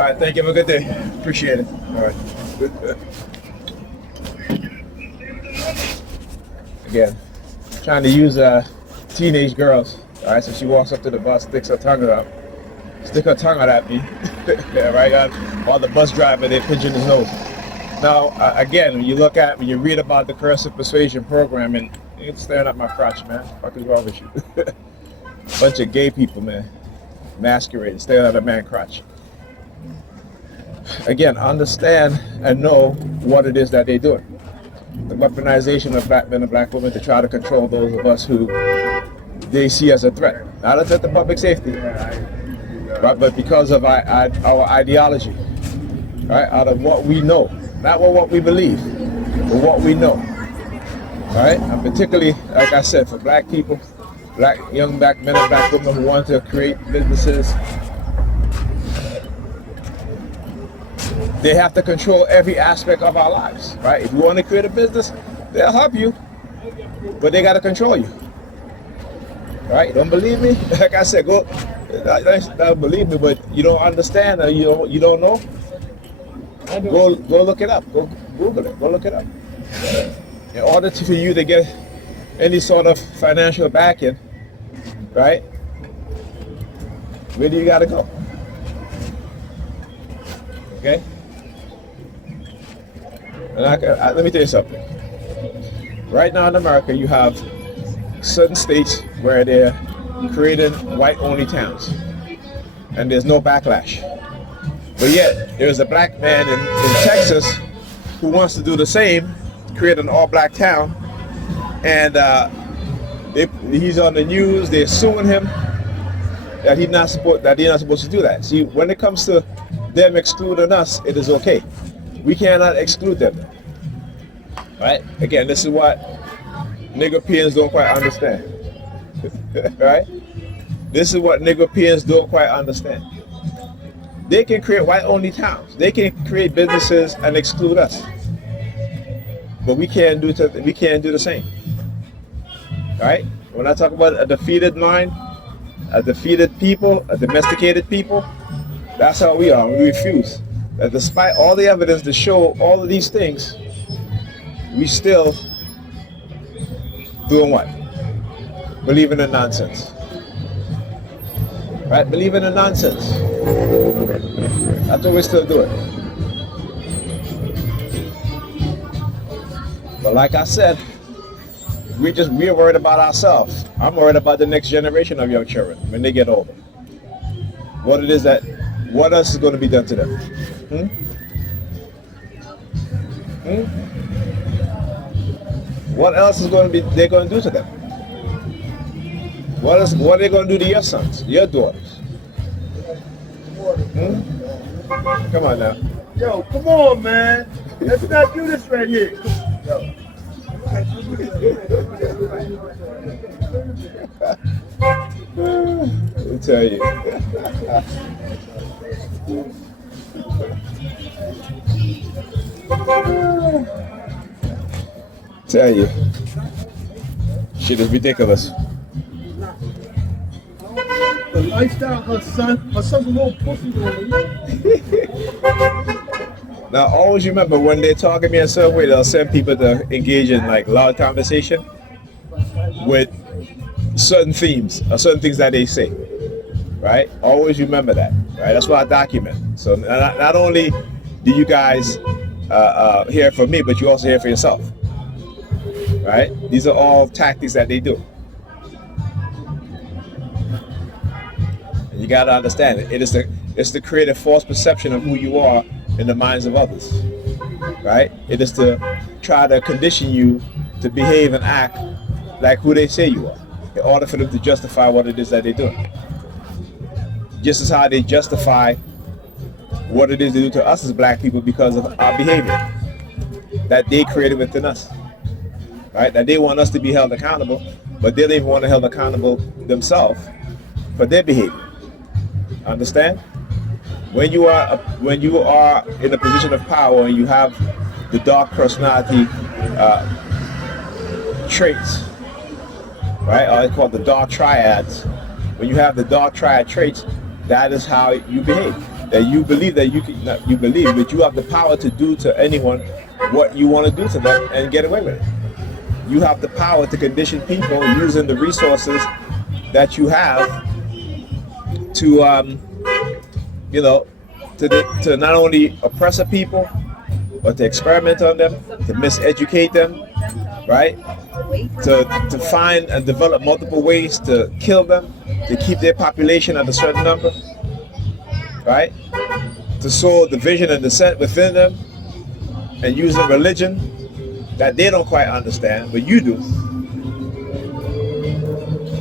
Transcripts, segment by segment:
right, thank you. Have a good day. Appreciate it. All right. Again, trying to use teenage girls. All right, so she walks up to the bus, stick her tongue out at me. Yeah, right. While the bus driver, they're pinching his nose. Now, again, when you read about the cursive persuasion program, and you're staring at my crotch, man. What the fuck is wrong with you? Bunch of gay people, man, masquerading, staring at a man crotch. Again, understand and know what it is that they're doing. The weaponization of black men and black women to try to control those of us who they see as a threat. Not a threat to public safety, right? But because of our ideology, right? Out of what we know, not what we believe, but what we know, right? And particularly, like I said, for black people, young black men and black women who want to create businesses, they have to control every aspect of our lives, right? If you want to create a business, they'll help you, but they got to control you, right? Don't believe me? Like I said, don't believe me, but you don't understand or you don't know. Go look it up. Go Google it. Go look it up. In order for you to get any sort of financial backing, right? Where do you got to go? Okay. And let me tell you something. Right now in America, you have certain states where they're creating white-only towns, and there's no backlash. But yet, there's a black man in Texas who wants to do the same, create an all-black town, and he's on the news. They're suing him that he's not supposed to do that. See, when it comes to them excluding us, it is okay. We cannot exclude them, right? Again, this is what Nigerians don't quite understand, right? This is what Nigerians don't quite understand. They can create white-only towns. They can create businesses and exclude us, but we can't do the same, right? When I talk about a defeated mind, a defeated people, a domesticated people, that's how we are. We refuse. That despite all the evidence to show all of these things, we still doing what? Believing in nonsense. Right? Believing in nonsense. That's what we still doing. But like I said, we're worried about ourselves. I'm worried about the next generation of young children when they get older. What else is going to be done to them? What else is they're going to do to them? What are they going to do to your sons, your daughters? Come on now. Yo, come on, man. Let's not do this right here. Yo. Let me tell you. Tell you. Shit is ridiculous. The lifestyle, her son's a little pussy on me. Now, always remember when they talk to me in some way, they'll send people to engage in like loud conversation with certain themes or certain things that they say, right? Always remember that, right? That's why I document. So not only do you guys hear from me, but you also hear for yourself, right? These are all tactics that they do. And you got to understand it. It's to create a false perception of who you are in the minds of others, right? It is to try to condition you to behave and act like who they say you are, in order for them to justify what it is that they're doing. Just as how they justify what it is they do to us as black people because of our behavior that they created within us, right? That they want us to be held accountable, but they don't even want to held accountable themselves for their behavior. Understand? When you are in a position of power and you have the dark personality traits, right? Or it's called the dark triads. When you have the dark triad traits, that is how you behave. that you believe that you can, not you believe, but you have the power to do to anyone what you want to do to them and get away with it. You have the power to condition people using the resources that you have to, you know, to not only oppress a people, but to experiment on them, to miseducate them, right? To find and develop multiple ways to kill them, to keep their population at a certain number, right? To sow division and dissent within them, and using religion that they don't quite understand, but you do,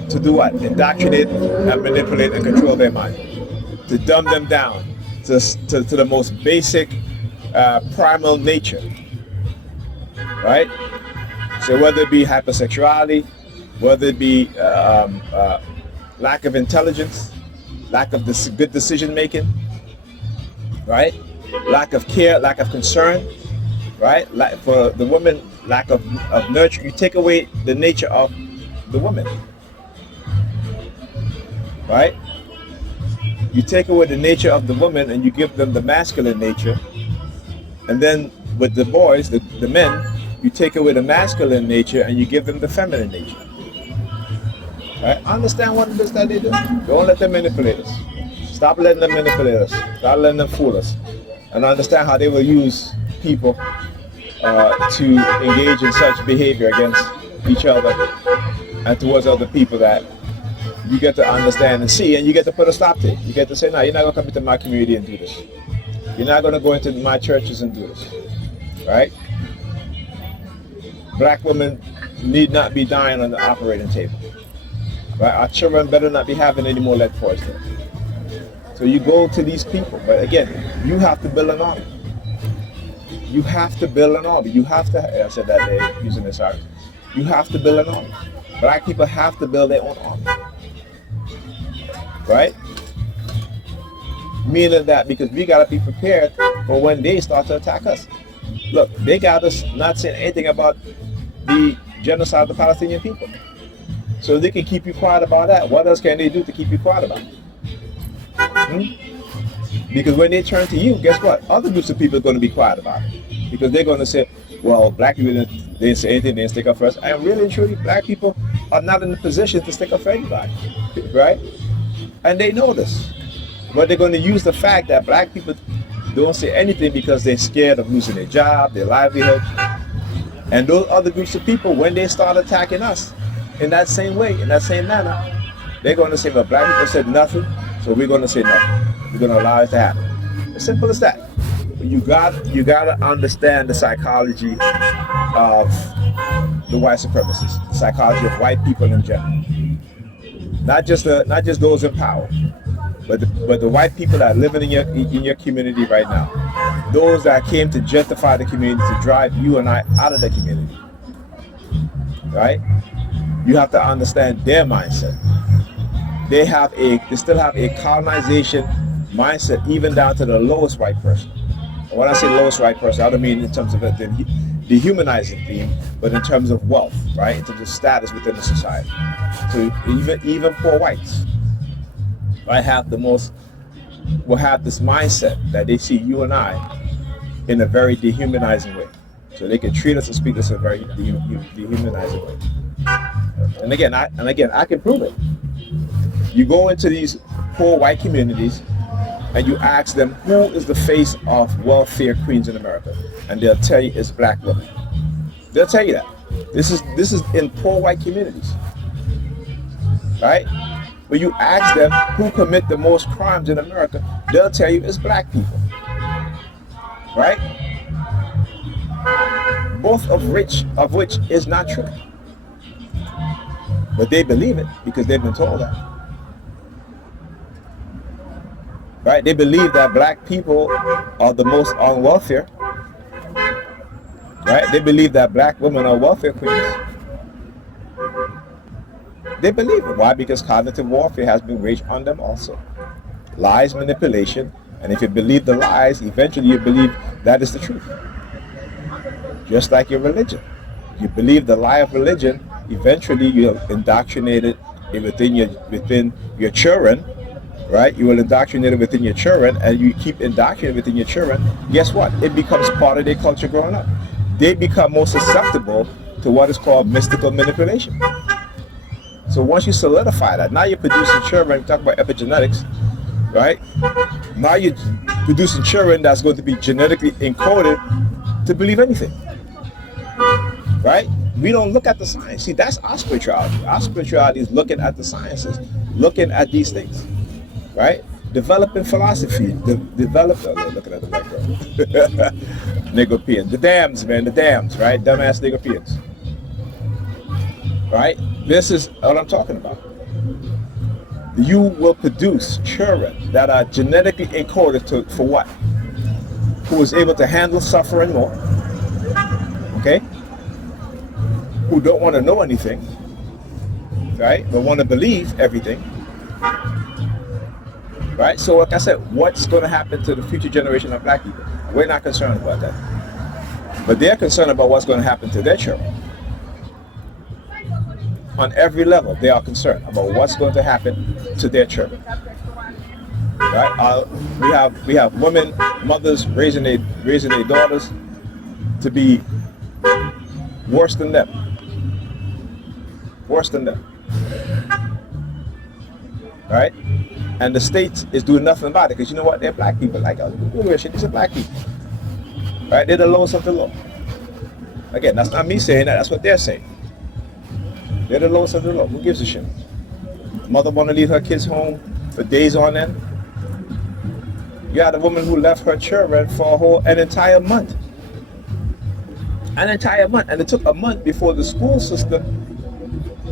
to do what? Indoctrinate and manipulate and control their mind, to dumb them down to the most basic primal nature, right? So whether it be hypersexuality, whether it be lack of intelligence, lack of this good decision making, right? Lack of care, lack of concern, right? Like for the woman, lack of nurture. You take away the nature of the woman, right? You take away the nature of the woman and you give them the masculine nature. And then with the boys, the men, you take away the masculine nature and you give them the feminine nature. Right? Understand what it is that they do. Don't let them manipulate us. Stop letting them manipulate us. Stop letting them fool us. And understand how they will use people to engage in such behavior against each other and towards other people that you get to understand and see, and you get to put a stop to it. You get to say, no, you're not going to come into my community and do this. You're not going to go into my churches and do this. Right? Black women need not be dying on the operating table. Right? Our children better not be having any more lead poisoning. So you go to these people, but again, you have to build an army. You have to build an army. You have to, I said that day using this argument. You have to build an army. Black people have to build their own army. Right? Meaning that because we got to be prepared for when they start to attack us. Look, they got us not saying anything about the genocide of the Palestinian people. So they can keep you quiet about that. What else can they do to keep you quiet about it? Because when they turn to you, guess what? Other groups of people are going to be quiet about it. Because they're going to say, well, black people didn't say anything, they didn't stick up for us. And really and truly, black people are not in the position to stick up for anybody. Right? And they know this. But they're going to use the fact that black people don't say anything because they're scared of losing their job, their livelihood. And those other groups of people, when they start attacking us in that same way, in that same manner, they're going to say, well, black people said nothing, so we're going to say nothing. We're going to allow it to happen. As simple as that. You got to understand the psychology of the white supremacists, the psychology of white people in general. Not just those in power, but the white people that are living in your community right now. Those that came to gentrify the community, to drive you and I out of the community. Right? You have to understand their mindset. They still have a colonization mindset, even down to the lowest white person. And when I say lowest white person, I don't mean in terms of the dehumanizing theme, but in terms of wealth, right? In terms of status within the society. So even poor whites, right, will have this mindset that they see you and I in a very dehumanizing way. So they can treat us and speak to us in a very dehumanizing way. And again, I can prove it. You go into these poor white communities and you ask them, who is the face of welfare queens in America? And they'll tell you it's black women. They'll tell you that. This is in poor white communities. Right? When you ask them who commit the most crimes in America, they'll tell you it's black people. Right? Both of which is not true. But they believe it because they've been told that. Right? They believe that black people are the most on welfare. Right? They believe that black women are welfare queens. They believe it. Why? Because cognitive warfare has been waged on them also. Lies, manipulation, and if you believe the lies, eventually you believe that is the truth. Just like your religion. You believe the lie of religion, eventually you're indoctrinated within your children right? You will indoctrinate it within your children, and you keep indoctrinating within your children. Guess what? It becomes part of their culture growing up. They become more susceptible to what is called mystical manipulation. So once you solidify that, now you're producing children. We talk about epigenetics, right? Now you're producing children that's going to be genetically encoded to believe anything, right? We don't look at the science. See, that's our spirituality. Our spirituality is looking at the sciences, looking at these things, right? Developing philosophy, looking at the white girl. Negropeans, the dams, man, the dams, right? Dumbass Negropeans, right? This is what I'm talking about. You will produce children that are genetically encoded for what? Who is able to handle suffering more, okay? Who don't want to know anything, right? But want to believe everything, right? So like I said, what's going to happen to the future generation of black people? We're not concerned about that. But they're concerned about what's going to happen to their children. On every level, they are concerned about what's going to happen to their children. Right? We have women, mothers raising their daughters to be worse than them. Worse than them. Right? And the state is doing nothing about it because you know what? They're black people. Like, these are black people. Right? They're the lowest of the low. Again, that's not me saying that. That's what they're saying. They're the lowest of the low. Who gives a shit? Mother want to leave her kids home for days on end. You had a woman who left her children for an entire month. An entire month. And it took a month before the school system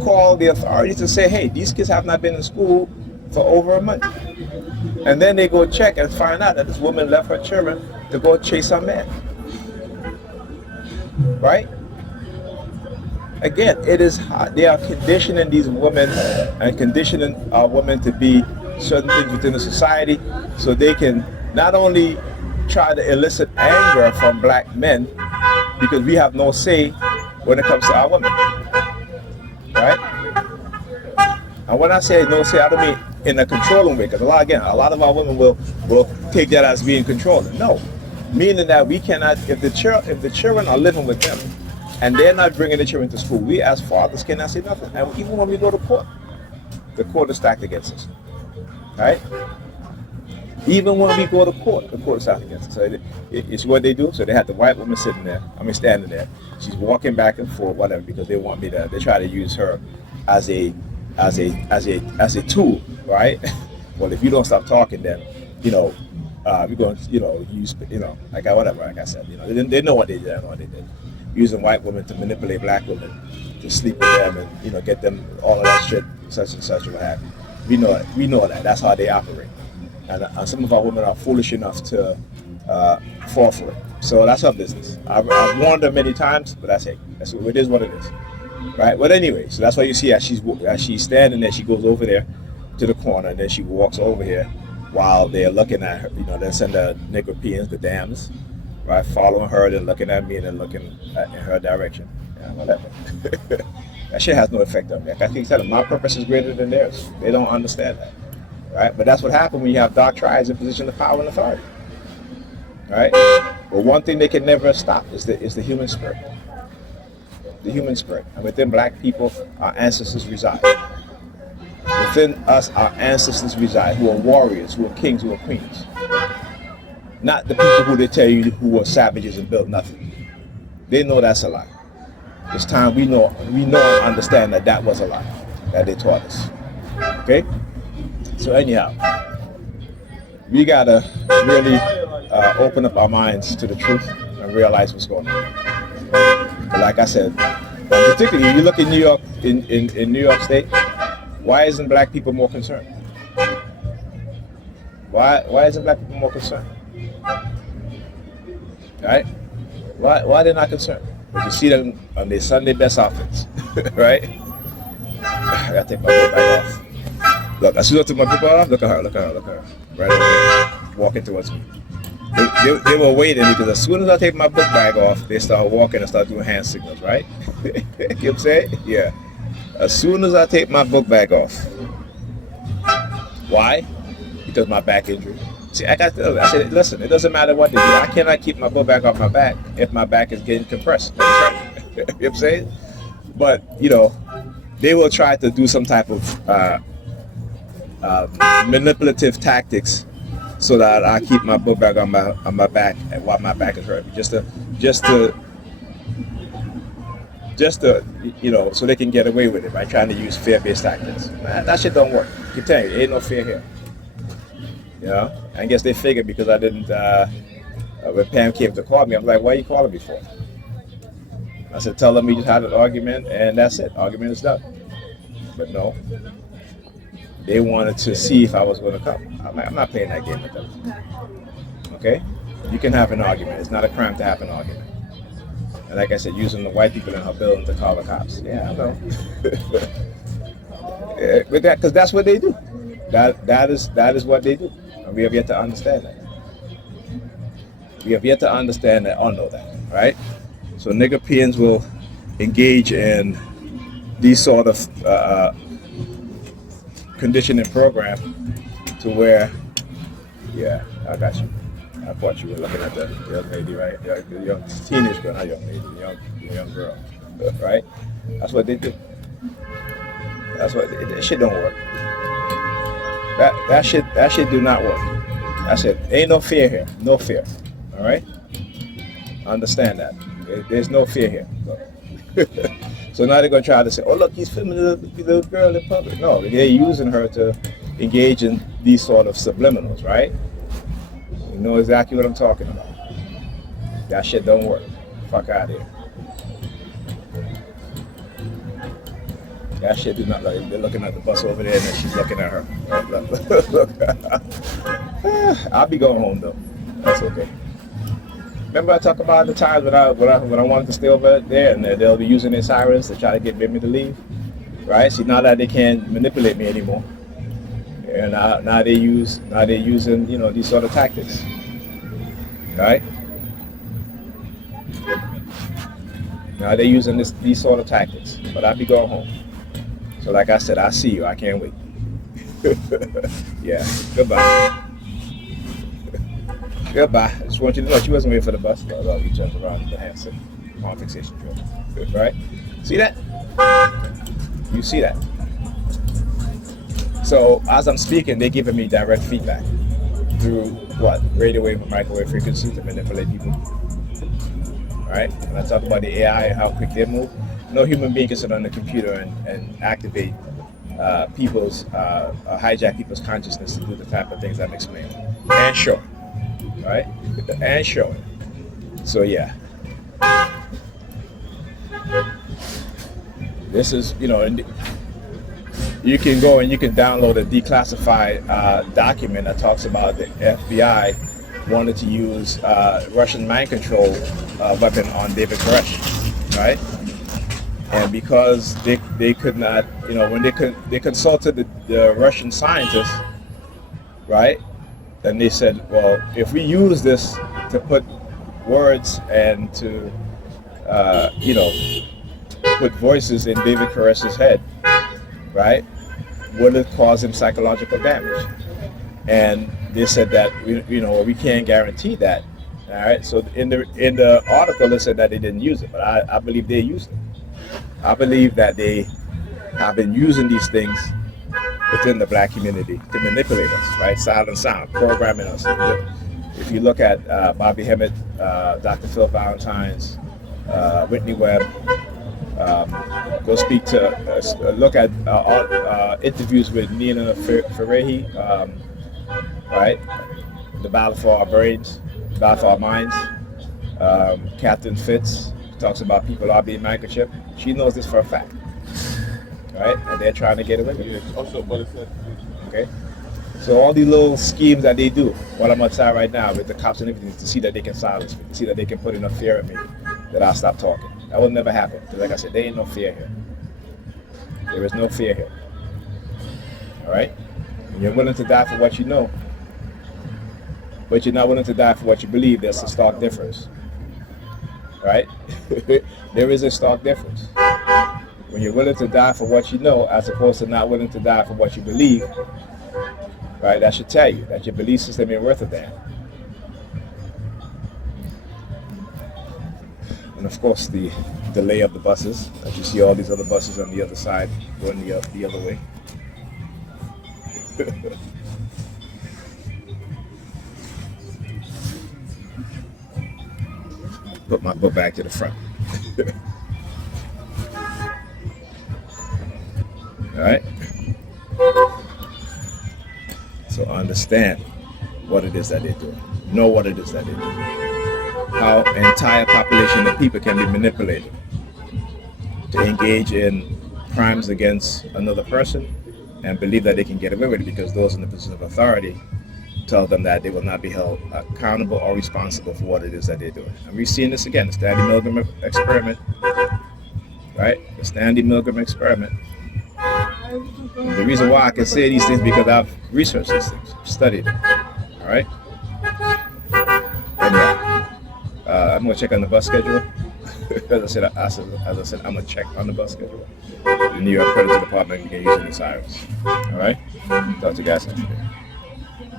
called the authorities to say, hey, these kids have not been in school for over a month. And then they go check and find out that this woman left her children to go chase a man. Right? Again, it is hard. They are conditioning these women and conditioning our women to be certain things within the society so they can not only try to elicit anger from black men because we have no say when it comes to our women. Right? And when I say no say, I don't mean in a controlling way because a lot of our women will take that as being controlling. No. Meaning that we cannot, if the children are living with them, and they're not bringing the children to school, we as fathers cannot say nothing. And even when we go to court, the court is stacked against us. Right? Even when we go to court, the court is stacked against us. So it's what they do. So they have the white woman standing there. She's walking back and forth, whatever, because they want me to. They try to use her as a tool, right? Well, if you don't stop talking, then we're going to use whatever. Like I said, they know what they did. I know what they did. Using white women to manipulate black women, to sleep with them and get them all of that shit, such and such, what have you. We know that. That's how they operate. And some of our women are foolish enough to fall for it. So that's our business. I've warned them many times, but that's it. It is what it is. Right? But anyway, so that's why you see as she's standing there, she goes over there to the corner, and then she walks over here while they're looking at her. Then send the Negropeans, the dams, right, following her, then looking at me, and then looking in her direction. Yeah, whatever. That shit has no effect on me. Like I keep telling them, my purpose is greater than theirs. They don't understand that, right? But that's what happens when you have dark tribes in position of power and authority, right? But one thing they can never stop is the human spirit. The human spirit. And within black people, our ancestors reside. Within us, our ancestors reside, who are warriors, who are kings, who are queens. Not the people who they tell you who are savages and built nothing. They know that's a lie. It's time we know and understand that was a lie that they taught us. Okay? So anyhow, we gotta really open up our minds to the truth and realize what's going on. But like I said, particularly if you look in New York, in New York State, why isn't black people more concerned? Why isn't black people more concerned? Right? Why they're not concerned? But you see them on their Sunday best outfits, right? I gotta take my book bag off. Look, as soon as I took my book off, look at her, right over there, walking towards me. They were waiting because as soon as I take my book bag off, they start walking and start doing hand signals, right? You know what I'm saying? Yeah. As soon as I take my book bag off. Why? because my back injury. See, I said, listen, it doesn't matter what they do. I cannot keep my butt back off my back if my back is getting compressed. That's right. You know what I'm saying? But, you know, they will try to do some type of manipulative tactics so that I keep my butt back on my back while my back is hurting. Just to you know, so they can get away with it by trying to use fear-based tactics. That shit don't work. I keep telling you, ain't no fear here. You know, I guess they figured because I didn't. When Pam came to call me, I'm like, "Why are you calling me for?" I said, "Tell them we just had an argument, and that's it. Argument is done." But no, they wanted to see if I was going to come. I'm like, I'm not playing that game with them. Okay, you can have an argument. It's not a crime to have an argument. And like I said, using the white people in her building to call the cops. Yeah, I know. But because that's what they do. That is what they do. And we have yet to understand that. We have yet to understand that or know that, right? So nigger peons will engage in these sort of conditioning program to where, yeah, I got you. I thought you were looking at the young lady, right? The young teenage girl, not young lady, the young girl, right? That's what they do. That's what that shit don't work. That shit do not work. I said, ain't no fear here, no fear. All right, understand that. There's no fear here. So now they're gonna try to say, oh look, he's filming the little girl in public. No, they're using her to engage in these sort of subliminals, right? You know exactly what I'm talking about. That shit don't work. Fuck out of here. That shit do not like. They're looking at the bus over there, and then she's looking at her. Look. I'll be going home though. That's okay. Remember I talked about the times when I wanted to stay over there, and they'll be using their sirens to try to get me to leave, right? See, now that they can't manipulate me anymore, and now they're using, you know, these sort of tactics, right? Now they're using these sort of tactics, but I'll be going home. So like I said, I see you. I can't wait. Yeah. Goodbye. Goodbye. I just want you to know she wasn't waiting for the bus. No, we jumped around the handset on fixation drill. Right? See that? You see that? So as I'm speaking, they're giving me direct feedback through what? Radio wave and microwave frequency to manipulate people. Right? When I talk about the AI and how quick they move, no human being can sit on the computer and activate hijack people's consciousness to do the type of things I'm explaining. And show. Right? And show it. So yeah. This is, you know, you can go and you can download a declassified document that talks about the FBI wanted to use Russian mind control weapon on David Koresh, right? And because they could not, you know, when they consulted the Russian scientists, right? And they said, well, if we use this to put words and to, you know, put voices in David Koresh's head, right? Would it cause him psychological damage? And they said that we can't guarantee that. All right. So in the article they said that they didn't use it, but I believe they used it. I believe that they have been using these things within the black community to manipulate us, right? Silent sound, programming us. If you look at Bobby Hemmett, Dr. Phil Valentine's, Whitney Webb, go speak to, look at interviews with Nina Farahi, right? The battle for our brains, the battle for our minds. Captain Fitz talks about people are being microchipped. She knows this for a fact, right? And they're trying to get away with it. Also, but it's okay. So all these little schemes that they do while I'm outside right now with the cops and everything, to see that they can silence me, to see that they can put enough fear in me that I'll stop talking. That will never happen. Because like I said, there ain't no fear here. There is no fear here. All right? And you're willing to die for what you know, but you're not willing to die for what you believe. There's a stark difference. Right? There is a stark difference. When you're willing to die for what you know, as opposed to not willing to die for what you believe, right? That should tell you that your belief system ain't worth a damn. And of course, the delay of the buses, as you see all these other buses on the other side going the other way. Put my book back to the front. All right. So understand what it is that they're doing. Know what it is that they're doing. How an entire population of people can be manipulated to engage in crimes against another person and believe that they can get away with it because those in the position of authority tell them that they will not be held accountable or responsible for what it is that they're doing. And we've seen this again, the Stanley Milgram experiment, right? The Stanley Milgram experiment. The reason why I can say these things because I've researched these things, studied them, all right? And yeah, I'm gonna check on the bus schedule. As I said, I'm gonna check on the bus schedule. The New York Credit Department can use any sirens, all right? Talk to you guys next week.